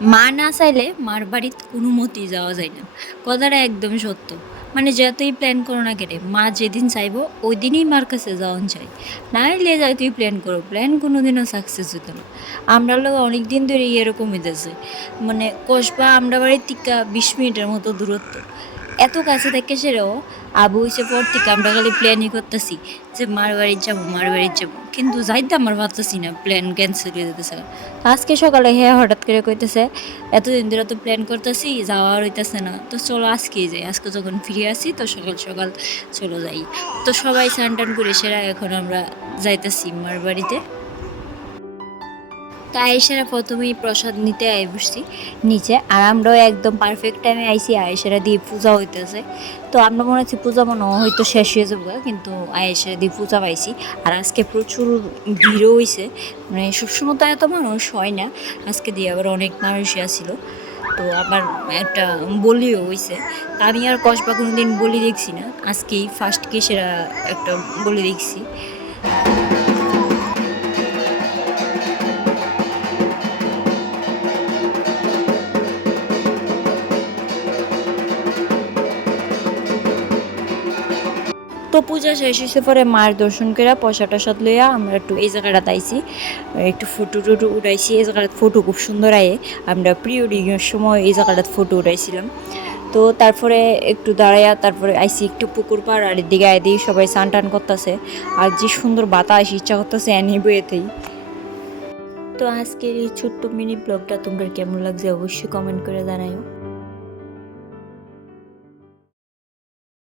মা না চাইলে মার বাড়িতে অনুমতি যাওয়া যায় না। কথাটা একদম সত্য। মানে যতই প্ল্যান করো না কেটে মা যেদিন চাইব ওই দিনই মার কাছে যাওয়ান চাই। না এলে যাই তুই প্ল্যান করো প্ল্যান কোনো দিনও সাকসেস হতো না। আমরা লোক অনেক দিন ধরে এরকম হইতেছে। মানে কসবা আমরা বাড়ির টিকা বিশ মিনিটের মতো দূরত্ব। এত কাছে থেকে সেরাও আবু হয়েছে পর থেকে আমরা খালি প্ল্যানই করতেছি যে মার বাড়ি যাব, মার বাড়ি যাব। কিন্তু যাইতে আমার ভাবতেছি না প্ল্যান ক্যান্সেল হয়ে যেতেছে আজকে সকালে হ্যাঁ হঠাৎ করে কইতেছে, এতদিন ধরে তো প্ল্যান করতেছি যাওয়ার হইতেছে না। তো চলো আজকেই যাই। আজকে যখন ফিরে আসি, তো সকাল সকাল চলো যাই। তো সবাই স্নান টান করে সেরা এখন আমরা যাইতেছি মার আয়েশারা প্রথমেই প্রসাদ নিতে আই বসছি। নিচে, আর আমরাও একদম পারফেক্ট টাইমে আইসি আয়েশারা দিয়ে পূজা হইতেছে। তো আমরা মনে হচ্ছে পূজা মনে হয়তো শেষ হয়ে যাব কিন্তু আয়েশারা দিয়ে পূজা পাইছি। আর আজকে প্রচুর ভিড়ও হয়েছে মানে সবসময় তো এত মানুষ হয় না, আজকে দিয়ে আবার অনেক মানুষই আসছিল তো আবার একটা বলিও হয়েছে আমি আর কসবা কোনো দিন বলি দেখছি না। আজকেই ফার্স্ট কেসেরা একটা বলি দেখছি। তো পূজা শেষ হয়েছে পরে মায়ের দর্শন করে পয়সা টসাদ লইয়া আমরা একটু এই জায়গাটা আইছি একটু ফটো টটো উঠাইছি, এই জায়গাটা ফটো খুব সুন্দর আয়ে। আমরা প্রি ওয়েডিংয়ের সময় এই জায়গাটাতে ফটো উঠাইছিলাম। তো তারপরে একটু দাঁড়াইয়া তারপরে আইসি একটু পুকুর পাড়, আর এদিকে আয় দিই সবাই স্নান টান করতেছে। আর যে সুন্দর বাতাস, ইচ্ছা করতেছে এনে বইয়েতেই। তো আজকের এই ছোট্ট মিনি ব্লগটা তোমরা কেমন লাগছে অবশ্যই কমেন্ট করে জানাইও।